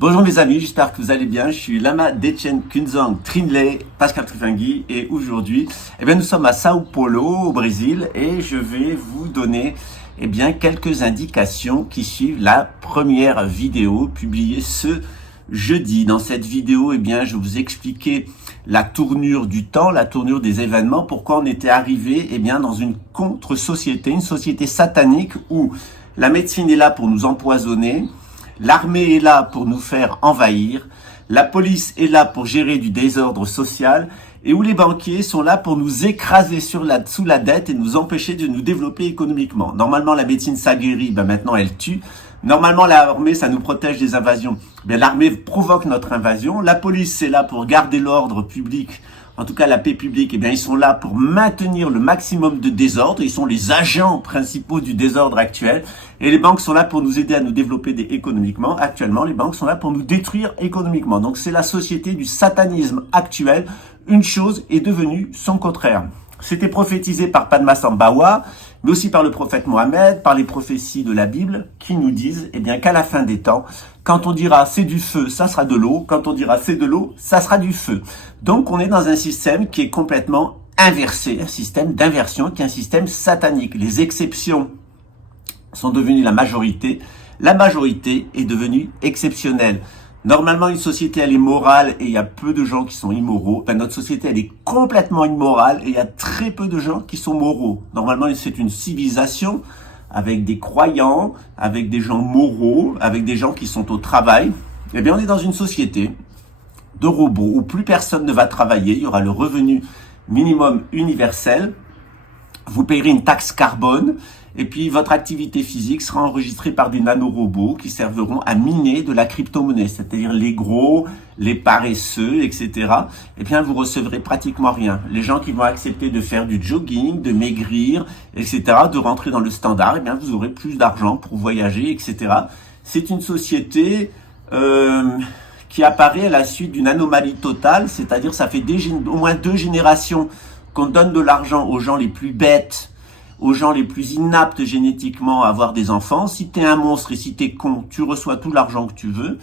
Bonjour mes amis, j'espère que vous allez bien. Je suis Lama Dechen Kunzang Trinley, Pascal Trifangui, et aujourd'hui, nous sommes à Sao Paulo, au Brésil, et je vais vous donner, quelques indications qui suivent la première vidéo publiée ce jeudi. Dans cette vidéo, je vous expliquais la tournure du temps, la tournure des événements, pourquoi on était arrivé, dans une contre-société, une société satanique où la médecine est là pour nous empoisonner, l'armée est là pour nous faire envahir, la police est là pour gérer du désordre social et où les banquiers sont là pour nous écraser sous la dette et nous empêcher de nous développer économiquement. Normalement, la médecine, ça guérit, maintenant elle tue. Normalement, l'armée, ça nous protège des invasions. L'armée provoque notre invasion. La police, c'est là pour garder l'ordre public, en tout cas la paix publique. Ils sont là pour maintenir le maximum de désordre. Ils sont les agents principaux du désordre actuel. Et les banques sont là pour nous aider à nous développer économiquement. Actuellement, les banques sont là pour nous détruire économiquement. Donc, c'est la société du satanisme actuel. Une chose est devenue son contraire. C'était prophétisé par Padmasambhava, mais aussi par le prophète Mohammed, par les prophéties de la Bible, qui nous disent qu'à la fin des temps, quand on dira c'est du feu, ça sera de l'eau. Quand on dira c'est de l'eau, ça sera du feu. Donc on est dans un système qui est complètement inversé, un système d'inversion qui est un système satanique. Les exceptions sont devenues la majorité est devenue exceptionnelle. Normalement, une société, elle est morale et il y a peu de gens qui sont immoraux. Notre société, elle est complètement immorale et il y a très peu de gens qui sont moraux. Normalement, c'est une civilisation avec des croyants, avec des gens moraux, avec des gens qui sont au travail. On est dans une société de robots où plus personne ne va travailler. Il y aura le revenu minimum universel. Vous payerez une taxe carbone. Et puis, votre activité physique sera enregistrée par des nanorobots qui serviront à miner de la crypto-monnaie, c'est-à-dire les gros, les paresseux, etc. Vous recevrez pratiquement rien. Les gens qui vont accepter de faire du jogging, de maigrir, etc., de rentrer dans le standard, vous aurez plus d'argent pour voyager, etc. C'est une société qui apparaît à la suite d'une anomalie totale, c'est-à-dire ça fait au moins 2 générations qu'on donne de l'argent aux gens les plus bêtes, aux gens les plus inaptes génétiquement à avoir des enfants. Si t'es un monstre et si t'es con, tu reçois tout l'argent que tu veux.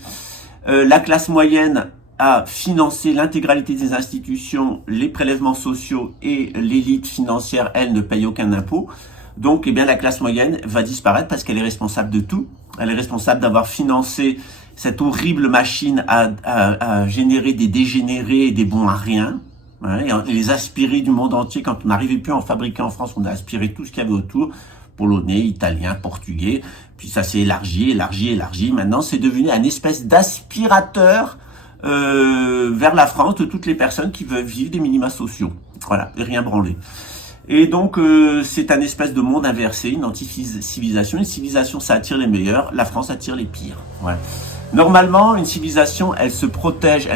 La classe moyenne a financé l'intégralité des institutions, les prélèvements sociaux et l'élite financière, elle, ne paye aucun impôt. Donc, la classe moyenne va disparaître parce qu'elle est responsable de tout. Elle est responsable d'avoir financé cette horrible machine à générer des dégénérés et des bons à rien. Et les aspirer du monde entier. Quand on n'arrivait plus à en fabriquer en France, on a aspiré tout ce qu'il y avait autour, polonais, italien, portugais, puis ça s'est élargi. Maintenant, c'est devenu un espèce d'aspirateur vers la France de toutes les personnes qui veulent vivre des minima sociaux. Voilà, et rien branler. Et donc, c'est un espèce de monde inversé, une anti-civilisation. Une civilisation, ça attire les meilleurs, la France attire les pires. Ouais. Normalement, une civilisation, elle protège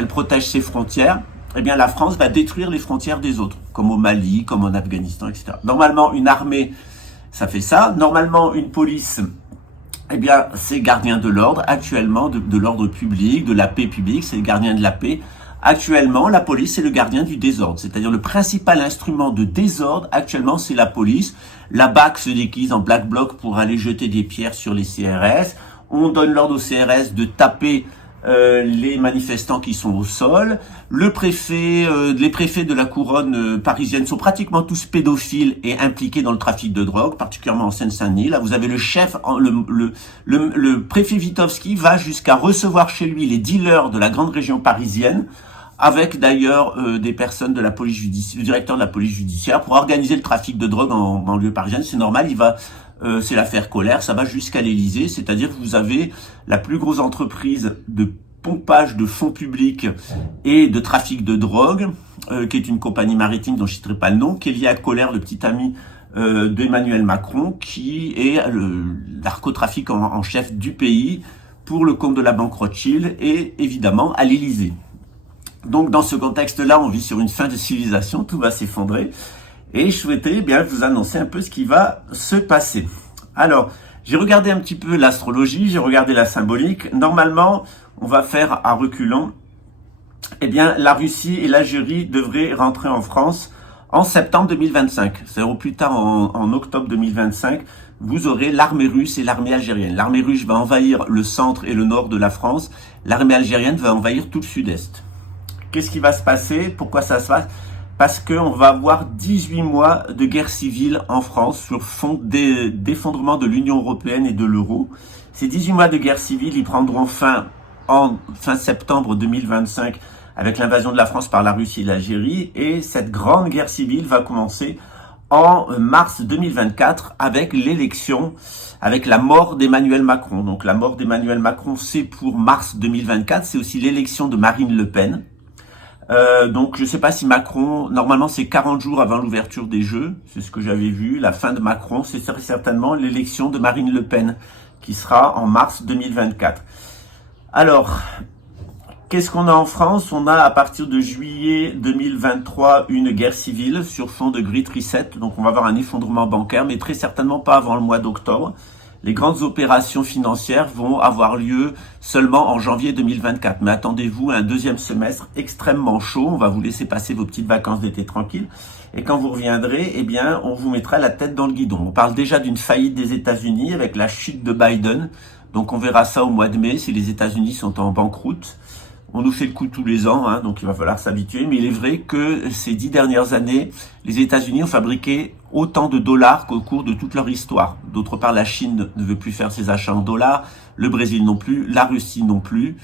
ses frontières. La France va détruire les frontières des autres, comme au Mali, comme en Afghanistan, etc. Normalement, une armée, ça fait ça. Normalement, une police, c'est gardien de l'ordre. Actuellement, de l'ordre public, de la paix publique, c'est le gardien de la paix. Actuellement, la police, c'est le gardien du désordre. C'est-à-dire le principal instrument de désordre, actuellement, c'est la police. La BAC se déguise en Black Bloc pour aller jeter des pierres sur les CRS. On donne l'ordre aux CRS de taper les manifestants qui sont au sol. Les préfets de la couronne parisienne sont pratiquement tous pédophiles et impliqués dans le trafic de drogue, particulièrement en Seine-Saint-Denis. Là, vous avez le chef, le préfet Witowski va jusqu'à recevoir chez lui les dealers de la grande région parisienne, avec d'ailleurs des personnes de la police judiciaire, le directeur de la police judiciaire, pour organiser le trafic de drogue en banlieue parisienne. C'est normal, c'est l'affaire Colère, ça va jusqu'à l'Élysée, c'est-à-dire que vous avez la plus grosse entreprise de pompage de fonds publics et de trafic de drogue, qui est une compagnie maritime dont je ne citerai pas le nom, qui est liée à Colère, le petit ami d'Emmanuel Macron, qui est le narcotrafic en chef du pays pour le compte de la banque Rothschild et évidemment à l'Élysée. Donc dans ce contexte-là, on vit sur une fin de civilisation, tout va s'effondrer. Et je souhaitais vous annoncer un peu ce qui va se passer. Alors, j'ai regardé un petit peu l'astrologie, j'ai regardé la symbolique. Normalement, on va faire à reculons. La Russie et l'Algérie devraient rentrer en France en septembre 2025. C'est-à-dire au plus tard en octobre 2025. vous aurez l'armée russe et l'armée algérienne. L'armée russe va envahir le centre et le nord de la France. L'armée algérienne va envahir tout le sud-est. Qu'est-ce qui va se passer? Pourquoi ça se passe? Parce qu'on va avoir 18 mois de guerre civile en France sur fond d'effondrement de l'Union européenne et de l'euro. Ces 18 mois de guerre civile, ils prendront fin en fin septembre 2025 avec l'invasion de la France par la Russie et l'Algérie. Et cette grande guerre civile va commencer en mars 2024 avec l'élection, avec la mort d'Emmanuel Macron. Donc la mort d'Emmanuel Macron, c'est pour mars 2024. C'est aussi l'élection de Marine Le Pen. Donc je ne sais pas si Macron, normalement c'est 40 jours avant l'ouverture des Jeux, c'est ce que j'avais vu, la fin de Macron, c'est certainement l'élection de Marine Le Pen qui sera en mars 2024. Alors, qu'est-ce qu'on a en France? On a à partir de juillet 2023 une guerre civile sur fond de Great Reset, donc on va avoir un effondrement bancaire, mais très certainement pas avant le mois d'octobre. Les grandes opérations financières vont avoir lieu seulement en janvier 2024. Mais attendez-vous à un deuxième semestre extrêmement chaud. On va vous laisser passer vos petites vacances d'été tranquilles. Et quand vous reviendrez, eh bien, on vous mettra la tête dans le guidon. On parle déjà d'une faillite des États-Unis avec la chute de Biden. Donc on verra ça au mois de mai si les États-Unis sont en banqueroute. On nous fait le coup tous les ans, hein, donc il va falloir s'habituer. Mais il est vrai que ces 10 dernières années, les États-Unis ont fabriqué autant de dollars qu'au cours de toute leur histoire. D'autre part, la Chine ne veut plus faire ses achats en dollars, le Brésil non plus, la Russie non plus.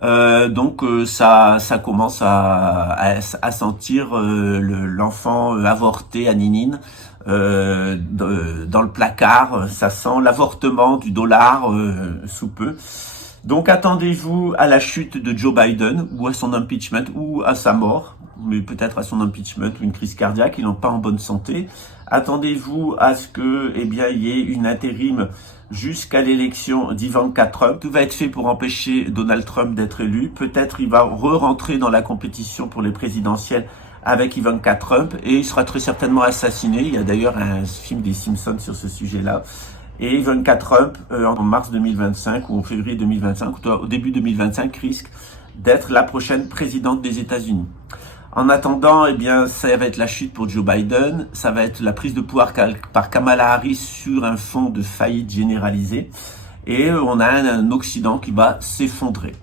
Donc ça commence à sentir l'enfant avorté à Ninine dans le placard. Ça sent l'avortement du dollar sous peu. Donc attendez-vous à la chute de Joe Biden ou à son impeachment ou à sa mort, mais peut-être à son impeachment ou une crise cardiaque, il n'est pas en bonne santé. Attendez-vous à ce que, eh bien, il y ait une intérim jusqu'à l'élection d'Ivanka Trump. Tout va être fait pour empêcher Donald Trump d'être élu. Peut-être il va re-rentrer dans la compétition pour les présidentielles avec Ivanka Trump et il sera très certainement assassiné. Il y a d'ailleurs un film des Simpsons sur ce sujet-là. Et Ivanka Trump, en mars 2025 ou en février 2025, ou au début 2025, risque d'être la prochaine présidente des États-Unis. En attendant, eh bien, ça va être la chute pour Joe Biden, ça va être la prise de pouvoir par Kamala Harris sur un fond de faillite généralisée, et on a un Occident qui va s'effondrer.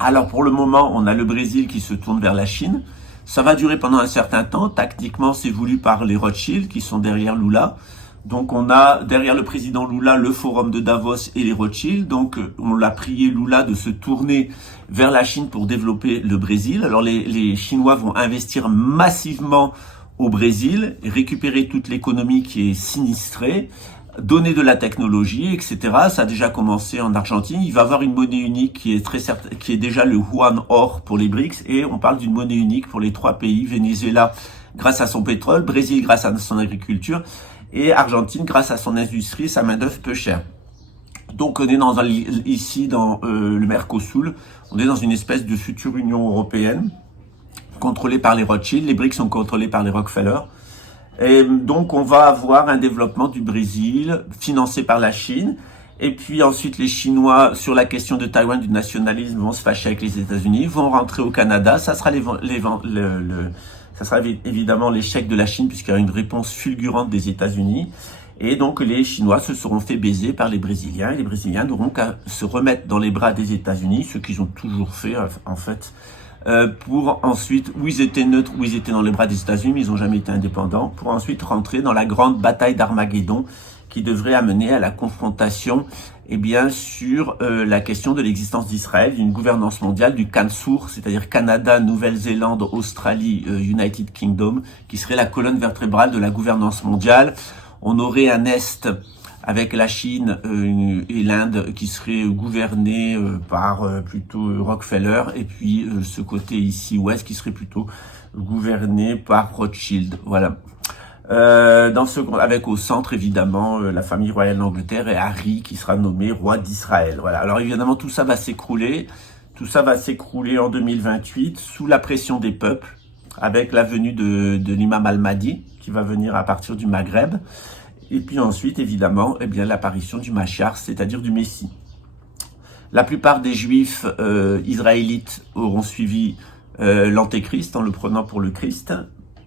Alors pour le moment, on a le Brésil qui se tourne vers la Chine. Ça va durer pendant un certain temps. Tactiquement, c'est voulu par les Rothschild qui sont derrière Lula. Donc on a derrière le président Lula le forum de Davos et les Rothschild. Donc on l'a prié Lula de se tourner vers la Chine pour développer le Brésil. Alors les Chinois vont investir massivement au Brésil, récupérer toute l'économie qui est sinistrée, donner de la technologie, etc. Ça a déjà commencé en Argentine. Il va y avoir une monnaie unique qui est déjà le Yuan Or pour les BRICS, et on parle d'une monnaie unique pour les 3 pays. Venezuela grâce à son pétrole, Brésil grâce à son agriculture, et Argentine grâce à son industrie, sa main-d'œuvre peu chère. Donc on est ici dans le Mercosur, on est dans une espèce de future Union européenne contrôlée par les Rothschild. Les BRICS sont contrôlés par les Rockefeller. Et donc on va avoir un développement du Brésil financé par la Chine. Et puis ensuite les Chinois, sur la question de Taïwan, du nationalisme, vont se fâcher avec les États-Unis, vont rentrer au Canada. Ça sera ça sera évidemment l'échec de la Chine puisqu'il y aura une réponse fulgurante des États-Unis. Et donc les Chinois se seront fait baiser par les Brésiliens. Et les Brésiliens n'auront qu'à se remettre dans les bras des États-Unis, ce qu'ils ont toujours fait en fait, pour ensuite, où ils étaient neutres, où ils étaient dans les bras des États-Unis, mais ils n'ont jamais été indépendants, pour ensuite rentrer dans la grande bataille d'Armageddon qui devrait amener à la confrontation, eh bien, sur la question de l'existence d'Israël, d'une gouvernance mondiale, du CANSUR, c'est-à-dire Canada, Nouvelle-Zélande, Australie, United Kingdom, qui serait la colonne vertébrale de la gouvernance mondiale. On aurait un Est avec la Chine et l'Inde qui serait gouverné par plutôt Rockefeller, et puis ce côté ici ouest qui serait plutôt gouverné par Rothschild. Voilà. Avec au centre évidemment la famille royale d'Angleterre et Harry qui sera nommé roi d'Israël. Voilà. Alors évidemment tout ça va s'écrouler. Tout ça va s'écrouler en 2028 sous la pression des peuples, avec la venue de l'imam al-Mahdi qui va venir à partir du Maghreb. Et puis ensuite, évidemment, eh bien, l'apparition du Mashiach, c'est-à-dire du Messie. La plupart des Juifs israélites auront suivi l'Antéchrist en le prenant pour le Christ.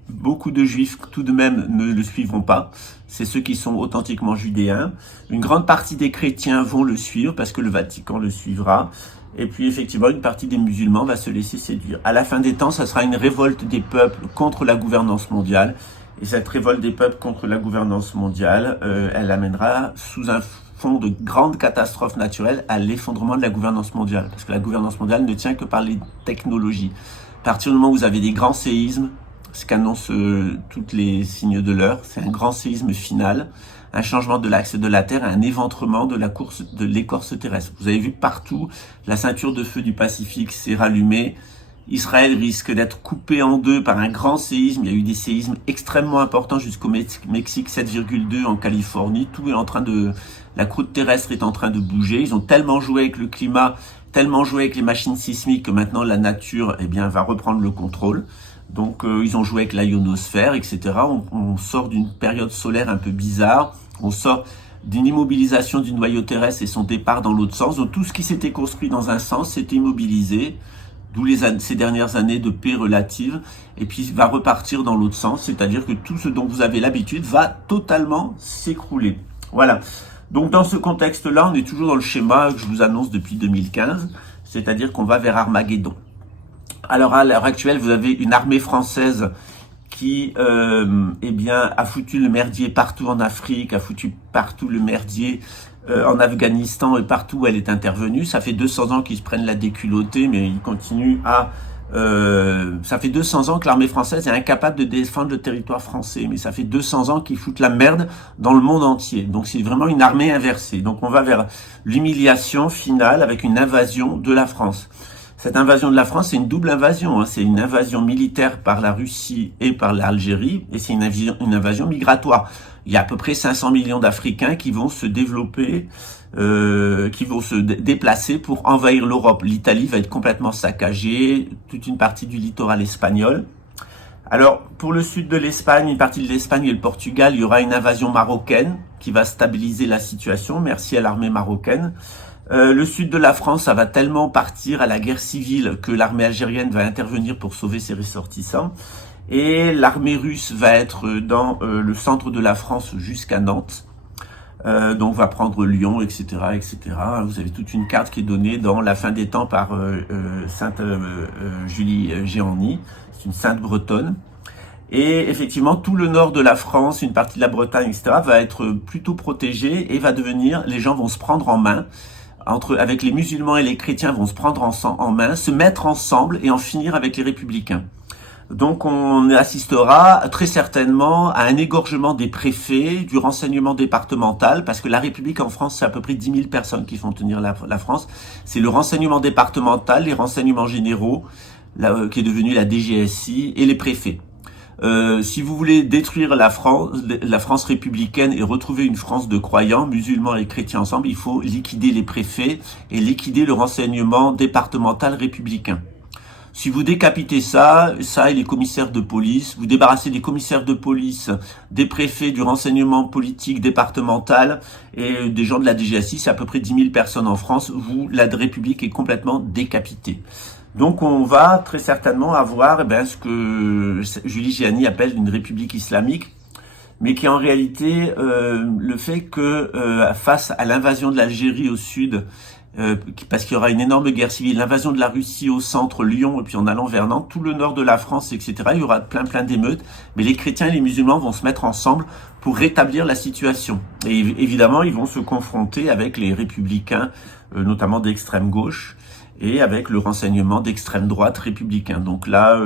beaucoup de juifs tout de même ne le suivront pas. C'est ceux qui sont authentiquement judéens. Une grande partie des chrétiens vont le suivre parce que le Vatican le suivra. Et puis effectivement, une partie des musulmans va se laisser séduire. À la fin des temps, ça sera une révolte des peuples contre la gouvernance mondiale. Et cette révolte des peuples contre la gouvernance mondiale, elle amènera sous un fond de grandes catastrophes naturelles à l'effondrement de la gouvernance mondiale. Parce que la gouvernance mondiale ne tient que par les technologies. À partir du moment où vous avez des grands séismes, ce qu'annoncent tous les signes de l'heure, c'est un grand séisme final, un changement de l'axe de la Terre, un éventrement de l'écorce terrestre. Vous avez vu partout, la ceinture de feu du Pacifique s'est rallumée. Israël risque d'être coupé en deux par un grand séisme. Il y a eu des séismes extrêmement importants jusqu'au Mexique, 7,2 en Californie. Tout est en train la croûte terrestre est en train de bouger. Ils ont tellement joué avec le climat, tellement joué avec les machines sismiques que maintenant la nature, va reprendre le contrôle. Donc ils ont joué avec la ionosphère, etc. On sort d'une période solaire un peu bizarre. On sort d'une immobilisation du noyau terrestre et son départ dans l'autre sens. Donc tout ce qui s'était construit dans un sens s'est immobilisé, d'où ces dernières années de paix relative, et puis va repartir dans l'autre sens, c'est-à-dire que tout ce dont vous avez l'habitude va totalement s'écrouler. Voilà. Donc dans ce contexte-là, on est toujours dans le schéma que je vous annonce depuis 2015, c'est-à-dire qu'on va vers Armageddon. Alors à l'heure actuelle, vous avez une armée française qui a foutu le merdier partout en Afrique, a foutu partout le merdier en Afghanistan et partout où elle est intervenue. Ça fait 200 ans qu'ils se prennent la déculottée, mais ils continuent à... ça fait 200 ans que l'armée française est incapable de défendre le territoire français, mais ça fait 200 ans qu'ils foutent la merde dans le monde entier. Donc c'est vraiment une armée inversée. Donc on va vers l'humiliation finale avec une invasion de la France. Cette invasion de la France, c'est une double invasion. C'est une invasion militaire par la Russie et par l'Algérie, et c'est une invasion migratoire. Il y a à peu près 500 millions d'Africains qui vont se développer, qui vont se déplacer pour envahir l'Europe. L'Italie va être complètement saccagée, toute une partie du littoral espagnol. Alors, pour le sud de l'Espagne, une partie de l'Espagne et le Portugal, il y aura une invasion marocaine qui va stabiliser la situation. Merci à l'armée marocaine. Le sud de la France, ça va tellement partir à la guerre civile que l'armée algérienne va intervenir pour sauver ses ressortissants. Et l'armée russe va être dans le centre de la France jusqu'à Nantes. Donc va prendre Lyon, etc., etc. Vous avez toute une carte qui est donnée dans La fin des temps par Sainte Julie Géani. C'est une sainte bretonne. Et effectivement, tout le nord de la France, une partie de la Bretagne, etc., va être plutôt protégé et va devenir, les gens vont se prendre en main. Avec les musulmans et les chrétiens vont se prendre en main, se mettre ensemble et en finir avec les républicains. Donc on assistera très certainement à un égorgement des préfets, du renseignement départemental, parce que la République en France, c'est à peu près 10 000 personnes qui font tenir la France. C'est le renseignement départemental, les renseignements généraux, qui est devenu la DGSI, et les préfets. Si vous voulez détruire la France républicaine et retrouver une France de croyants, musulmans et chrétiens ensemble, il faut liquider les préfets et liquider le renseignement départemental républicain. Si vous décapitez ça et les commissaires de police, vous débarrassez des commissaires de police, des préfets, du renseignement politique départemental et des gens de la DGSI, c'est à peu près 10 000 personnes en France, la République est complètement décapitée. Donc on va très certainement avoir ce que Julie Géani appelle une république islamique, mais qui est en réalité le fait que face à l'invasion de l'Algérie au sud, parce qu'il y aura une énorme guerre civile, l'invasion de la Russie au centre, Lyon, et puis en allant vers Nantes, tout le nord de la France, etc., il y aura plein d'émeutes, mais les chrétiens et les musulmans vont se mettre ensemble pour rétablir la situation. Et évidemment, ils vont se confronter avec les républicains, notamment d'extrême gauche, et avec le renseignement d'extrême droite républicain. Donc là,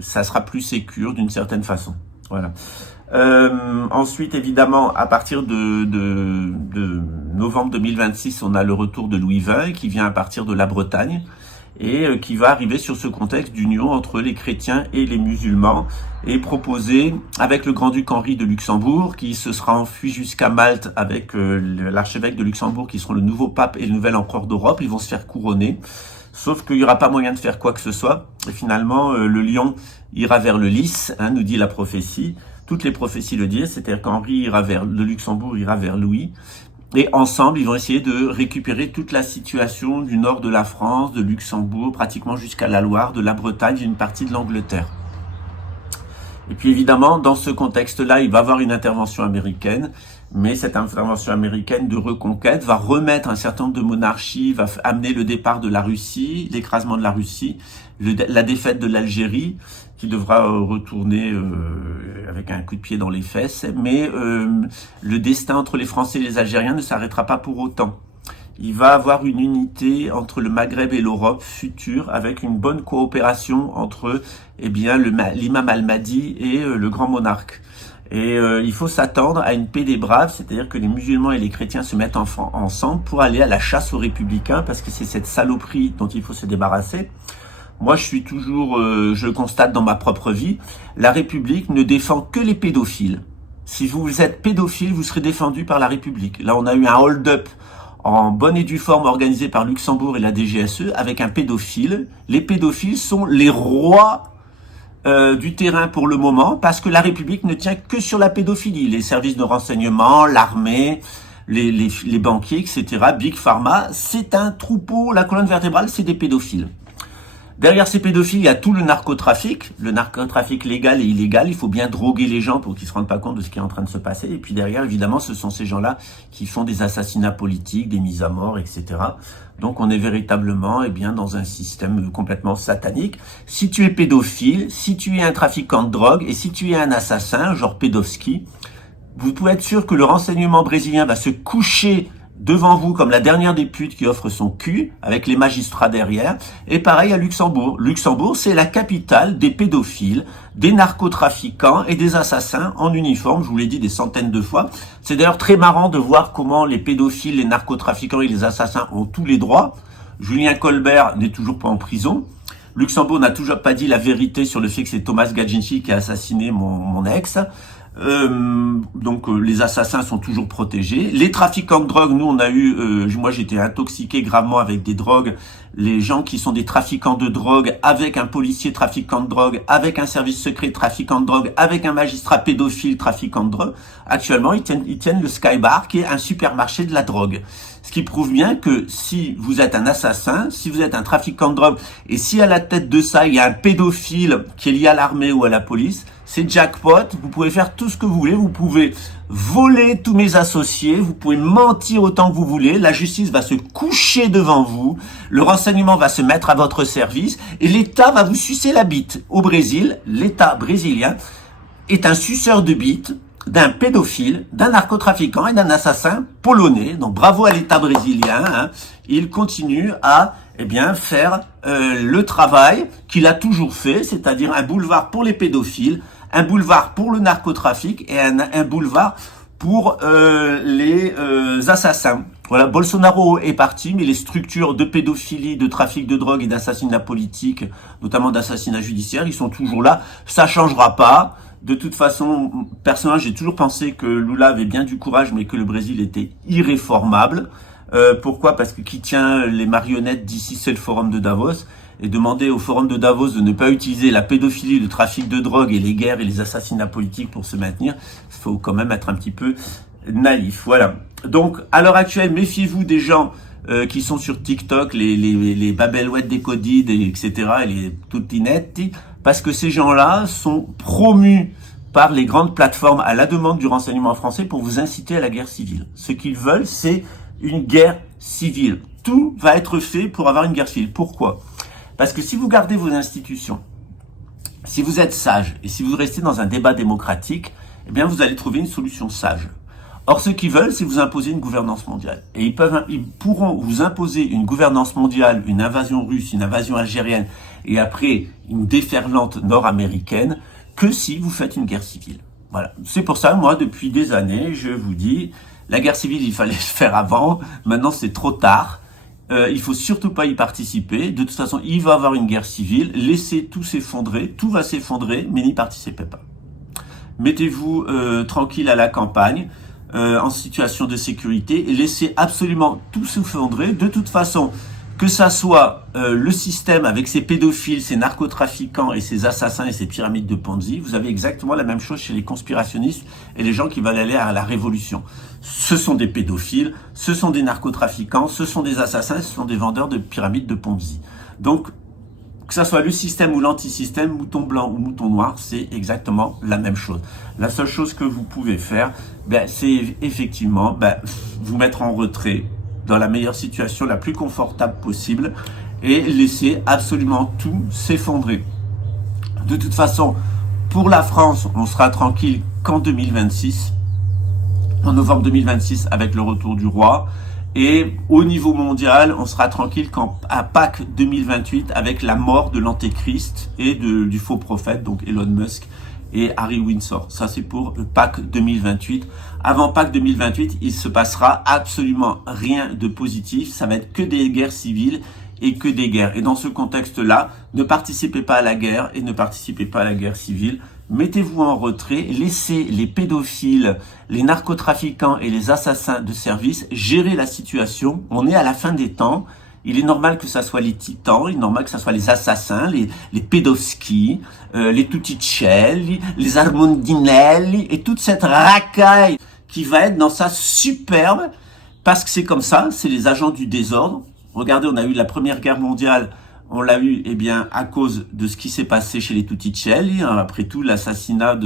ça sera plus sécure d'une certaine façon. Voilà. Ensuite, évidemment, à partir de novembre 2026, on a le retour de Louis XX qui vient à partir de la Bretagne et qui va arriver sur ce contexte d'union entre les chrétiens et les musulmans et proposer avec le grand-duc Henri de Luxembourg qui se sera enfui jusqu'à Malte avec l'archevêque de Luxembourg qui seront le nouveau pape et le nouvel empereur d'Europe. Ils vont se faire couronner. Sauf qu'il n'y aura pas moyen de faire quoi que ce soit. Et finalement, le lion ira vers le lys, nous dit la prophétie. Toutes les prophéties le disent, c'est-à-dire qu'Henri ira vers le Luxembourg, ira vers Louis. Et ensemble, ils vont essayer de récupérer toute la situation du nord de la France, de Luxembourg, pratiquement jusqu'à la Loire, de la Bretagne et une partie de l'Angleterre. Et puis évidemment, dans ce contexte-là, il va y avoir une intervention américaine, mais cette intervention américaine de reconquête va remettre un certain nombre de monarchies, va amener le départ de la Russie, l'écrasement de la Russie, la défaite de l'Algérie, qui devra retourner avec un coup de pied dans les fesses, mais le destin entre les Français et les Algériens ne s'arrêtera pas pour autant. Il va avoir une unité entre le Maghreb et l'Europe future, avec une bonne coopération entre l'imam al-Mahdi et le grand monarque. Et il faut s'attendre à une paix des braves, c'est-à-dire que les musulmans et les chrétiens se mettent ensemble pour aller à la chasse aux républicains, parce que c'est cette saloperie dont il faut se débarrasser. Moi, je constate dans ma propre vie, la République ne défend que les pédophiles. Si vous êtes pédophile, vous serez défendu par la République. Là, on a eu un hold-up en bonne et due forme organisé par Luxembourg et la DGSE avec un pédophile. Les pédophiles sont les rois du terrain pour le moment, parce que la République ne tient que sur la pédophilie. Les services de renseignement, l'armée, les banquiers, etc., Big Pharma, c'est un troupeau, la colonne vertébrale, c'est des pédophiles. Derrière ces pédophiles, il y a tout le narcotrafic légal et illégal. Il faut bien droguer les gens pour qu'ils se rendent pas compte de ce qui est en train de se passer. Et puis derrière, évidemment, ce sont ces gens-là qui font des assassinats politiques, des mises à mort, etc. Donc on est véritablement dans un système complètement satanique. Si tu es pédophile, si tu es un trafiquant de drogue et si tu es un assassin, genre Pedowski, vous pouvez être sûr que le renseignement brésilien va se coucher devant vous comme la dernière des putes qui offre son cul, avec les magistrats derrière. Et pareil à Luxembourg. Luxembourg, c'est la capitale des pédophiles, des narcotrafiquants et des assassins en uniforme. Je vous l'ai dit des centaines de fois. C'est d'ailleurs très marrant de voir comment les pédophiles, les narcotrafiquants et les assassins ont tous les droits. Julien Colbert n'est toujours pas en prison. Luxembourg n'a toujours pas dit la vérité sur le fait que c'est Thomas Gadzinski qui a assassiné mon ex. Donc les assassins sont toujours protégés. Les trafiquants de drogue, nous on a eu, moi j'étais intoxiqué gravement avec des drogues. Les gens qui sont des trafiquants de drogue, avec un policier trafiquant de drogue, avec un service secret trafiquant de drogue, avec un magistrat pédophile trafiquant de drogue, actuellement ils tiennent le Sky Bar qui est un supermarché de la drogue. Ce qui prouve bien que si vous êtes un assassin, si vous êtes un trafiquant de drogue, et si à la tête de ça, il y a un pédophile qui est lié à l'armée ou à la police, c'est jackpot, vous pouvez faire tout ce que vous voulez, vous pouvez voler tous mes associés, vous pouvez mentir autant que vous voulez, la justice va se coucher devant vous, le renseignement va se mettre à votre service, et l'État va vous sucer la bite. Au Brésil, l'État brésilien est un suceur de bite d'un pédophile, d'un narcotrafiquant et d'un assassin polonais. Donc bravo à l'État brésilien, hein. Il continue à faire le travail qu'il a toujours fait, c'est-à-dire un boulevard pour les pédophiles, un boulevard pour le narcotrafic et un boulevard pour les assassins. Voilà, Bolsonaro est parti, mais les structures de pédophilie, de trafic de drogue et d'assassinat politique, notamment d'assassinat judiciaire, ils sont toujours là. Ça changera pas. De toute façon, personnellement, j'ai toujours pensé que Lula avait bien du courage, mais que le Brésil était irréformable. Pourquoi? Parce que qui tient les marionnettes d'ici, c'est le forum de Davos. Et demander au forum de Davos de ne pas utiliser la pédophilie, le trafic de drogue et les guerres et les assassinats politiques pour se maintenir, il faut quand même être un petit peu naïf. Voilà. Donc, à l'heure actuelle, méfiez-vous des gens qui sont sur TikTok, les babelouettes décodides, etc., et les tuttinetti, parce que ces gens-là sont promus par les grandes plateformes à la demande du renseignement français pour vous inciter à la guerre civile. Ce qu'ils veulent, c'est une guerre civile. Tout va être fait pour avoir une guerre civile. Pourquoi? Parce que si vous gardez vos institutions, si vous êtes sage et si vous restez dans un débat démocratique, vous allez trouver une solution sage. Or, ce qu'ils veulent, c'est vous imposer une gouvernance mondiale. Et ils pourront vous imposer une gouvernance mondiale, une invasion russe, une invasion algérienne, et après une déferlante nord-américaine, que si vous faites une guerre civile. Voilà. C'est pour ça, moi, depuis des années, je vous dis, la guerre civile, il fallait le faire avant. Maintenant, c'est trop tard. Il faut surtout pas y participer. De toute façon, il va y avoir une guerre civile. Laissez tout s'effondrer. Tout va s'effondrer, mais n'y participez pas. Mettez-vous tranquille à la campagne, en situation de sécurité, et laissez absolument tout s'effondrer. De toute façon, que ça soit le système avec ses pédophiles, ses narcotrafiquants et ses assassins et ses pyramides de Ponzi, vous avez exactement la même chose chez les conspirationnistes et les gens qui veulent aller à la révolution. Ce sont des pédophiles, ce sont des narcotrafiquants, ce sont des assassins, ce sont des vendeurs de pyramides de Ponzi. Donc, Que ça soit le système ou l'antisystème, mouton blanc ou mouton noir, c'est exactement la même chose. La seule chose que vous pouvez faire, c'est effectivement vous mettre en retrait dans la meilleure situation, la plus confortable possible, et laisser absolument tout s'effondrer. De toute façon, pour la France, on sera tranquille qu'en 2026, en novembre 2026 avec le retour du roi. Et au niveau mondial, on sera tranquille qu'à Pâques 2028 avec la mort de l'antéchrist et du faux prophète, donc Elon Musk et Harry Windsor. Ça, c'est pour Pâques 2028. Avant Pâques 2028, il se passera absolument rien de positif. Ça va être que des guerres civiles et que des guerres. Et dans ce contexte-là, ne participez pas à la guerre et ne participez pas à la guerre civile. Mettez-vous en retrait, laissez les pédophiles, les narcotrafiquants et les assassins de service gérer la situation. On est à la fin des temps. Il est normal que ça soit les titans, il est normal que ça soit les assassins, les pédovskis, les Tuticelli, les Armondinelli et toute cette racaille qui va être dans sa superbe, parce que c'est comme ça, c'est les agents du désordre. Regardez, on a eu la Première Guerre mondiale, on l'a eu à cause de ce qui s'est passé chez les Tuticelli. Après tout, l'assassinat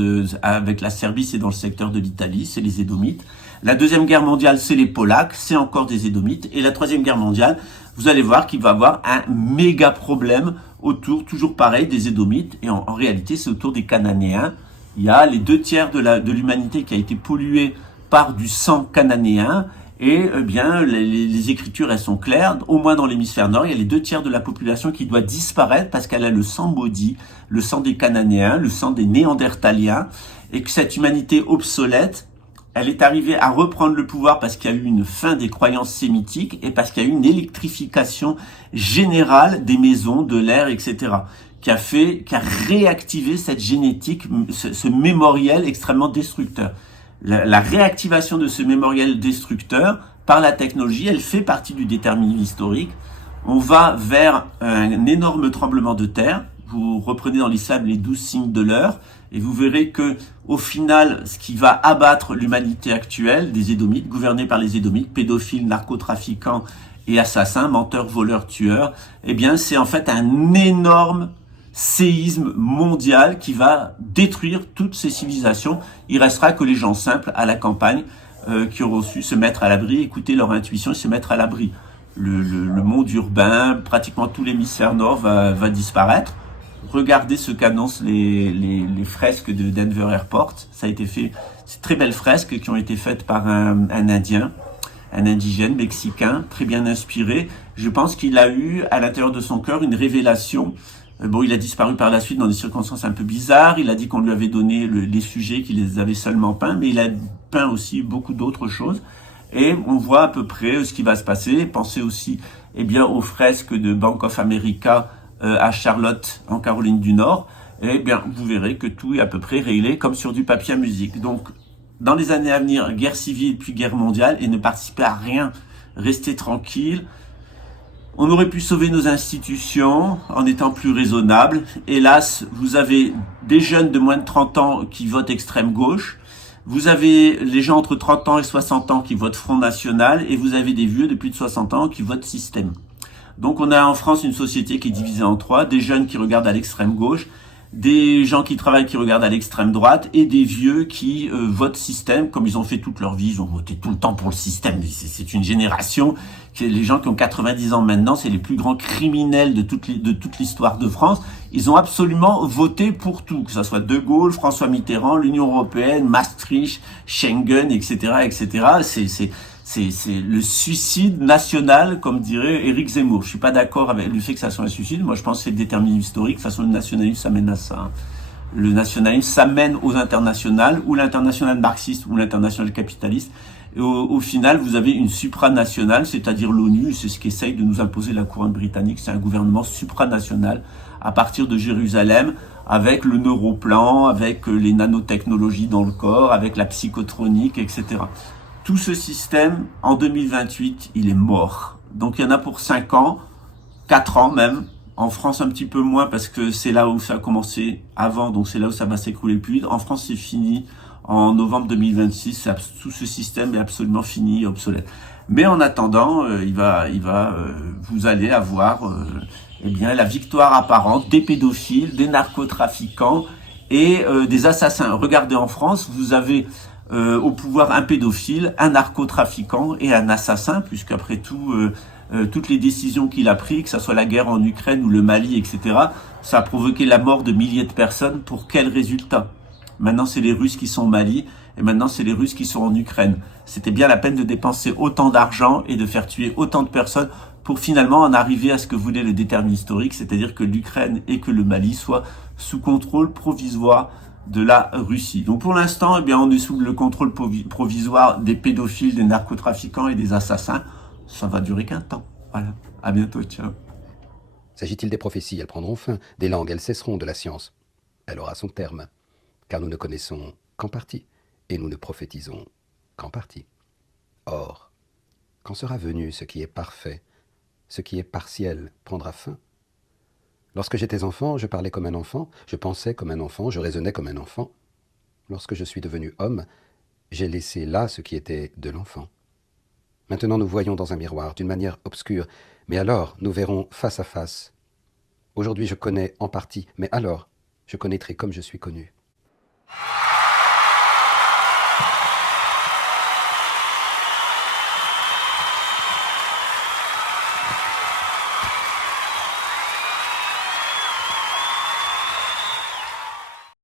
avec la Serbie, c'est dans le secteur de l'Italie, c'est les Édomites. La Deuxième Guerre mondiale, c'est les Polacs, c'est encore des Édomites. Et la Troisième Guerre mondiale, vous allez voir qu'il va y avoir un méga problème autour, toujours pareil, des Édomites. Et en réalité, c'est autour des Cananéens. Il y a les 2/3 de l'humanité qui a été polluée par du sang cananéen. Et les écritures, elles sont claires. Au moins dans l'hémisphère nord, il y a les 2/3 de la population qui doit disparaître parce qu'elle a le sang maudit, le sang des Cananéens, le sang des Néandertaliens. Et que cette humanité obsolète, elle est arrivée à reprendre le pouvoir parce qu'il y a eu une fin des croyances sémitiques et parce qu'il y a eu une électrification générale des maisons, de l'air, etc. qui a réactivé cette génétique, ce mémoriel extrêmément destructeur. La réactivation de ce mémoriel destructeur par la technologie, elle fait partie du déterminisme historique. On va vers un énorme tremblement de terre. Vous reprenez dans l'islam les 12 signes de l'heure et vous verrez que au final, ce qui va abattre l'humanité actuelle, des Édomites, gouvernés par les Édomites, pédophiles, narcotrafiquants et assassins, menteurs, voleurs, tueurs, c'est en fait un énorme séisme mondial qui va détruire toutes ces civilisations. Il restera que les gens simples à la campagne qui auront su se mettre à l'abri, écouter leur intuition et se mettre à l'abri. Le monde urbain, pratiquement tout l'hémisphère nord va disparaître. Regardez ce qu'annoncent les fresques de Denver Airport. Ça a été fait, c'est très belles fresques qui ont été faites par un Indien, un indigène mexicain, très bien inspiré. Je pense qu'il a eu à l'intérieur de son cœur une révélation. Il a disparu par la suite dans des circonstances un peu bizarres. Il a dit qu'on lui avait donné les sujets, qu'il les avait seulement peints, mais il a peint aussi beaucoup d'autres choses. Et on voit à peu près ce qui va se passer. Pensez aussi aux fresques de Bank of America à Charlotte, en Caroline du Nord. Vous verrez que tout est à peu près réglé comme sur du papier à musique. Donc, dans les années à venir, guerre civile puis guerre mondiale, et ne participez à rien. Restez tranquille. On aurait pu sauver nos institutions en étant plus raisonnables. Hélas, vous avez des jeunes de moins de 30 ans qui votent extrême gauche. Vous avez les gens entre 30 ans et 60 ans qui votent Front National. Et vous avez des vieux de plus de 60 ans qui votent Système. Donc on a en France une société qui est divisée en trois. Des jeunes qui regardent à l'extrême gauche, des gens qui travaillent qui regardent à l'extrême droite et des vieux qui votent Système comme ils ont fait toute leur vie. Ils ont voté tout le temps pour le système. C'est une génération, les gens qui ont 90 ans maintenant, c'est les plus grands criminels de toute l'histoire de France. Ils ont absolument voté pour tout, que ce soit De Gaulle, François Mitterrand, l'Union européenne, Maastricht, Schengen, etc., etc. C'est le suicide national, comme dirait Éric Zemmour. Je suis pas d'accord avec le fait que ça soit un suicide. Moi, je pense que c'est le déterminisme historique. De toute façon, le nationalisme, ça mène à ça. Le nationalisme, ça mène aux internationales, ou l'international marxiste, ou l'international capitaliste. Et au final, vous avez une supranationale, c'est-à-dire l'ONU. C'est ce qu'essaye de nous imposer la couronne britannique. C'est un gouvernement supranational à partir de Jérusalem, avec le neuroplan, avec les nanotechnologies dans le corps, avec la psychotronique, etc. Tout ce système, en 2028, il est mort. Donc il y en a pour 5 ans, 4 ans même. En France, un petit peu moins parce que c'est là où ça a commencé avant, donc c'est là où ça va s'écrouler le plus vite. En France, c'est fini en novembre 2026. Tout ce système est absolument fini et obsolète. Mais en attendant, vous allez avoir eh bien, la victoire apparente des pédophiles, des narcotrafiquants et des assassins. Regardez en France, vous avez au pouvoir un pédophile, un narcotrafiquant et un assassin, puisqu'après tout, toutes les décisions qu'il a prises, que ce soit la guerre en Ukraine ou le Mali, etc., ça a provoqué la mort de milliers de personnes. Pour quel résultat? Maintenant, c'est les Russes qui sont au Mali, et maintenant, c'est les Russes qui sont en Ukraine. C'était bien la peine de dépenser autant d'argent et de faire tuer autant de personnes pour finalement en arriver à ce que voulait le déterminisme historique, c'est-à-dire que l'Ukraine et que le Mali soient sous contrôle provisoire de la Russie. Donc pour l'instant, eh bien, on est sous le contrôle provisoire des pédophiles, des narcotrafiquants et des assassins. Ça va durer qu'un temps. Voilà. À bientôt. Ciao. S'agit-il des prophéties? Elles prendront fin. Des langues, elles cesseront. De la science, elle aura son terme. Car nous ne connaissons qu'en partie, et nous ne prophétisons qu'en partie. Or, quand sera venu ce qui est parfait, ce qui est partiel prendra fin. Lorsque j'étais enfant, je parlais comme un enfant, je pensais comme un enfant, je raisonnais comme un enfant. Lorsque je suis devenu homme, j'ai laissé là ce qui était de l'enfant. Maintenant nous voyons dans un miroir, d'une manière obscure, mais alors nous verrons face à face. Aujourd'hui je connais en partie, mais alors je connaîtrai comme je suis connu.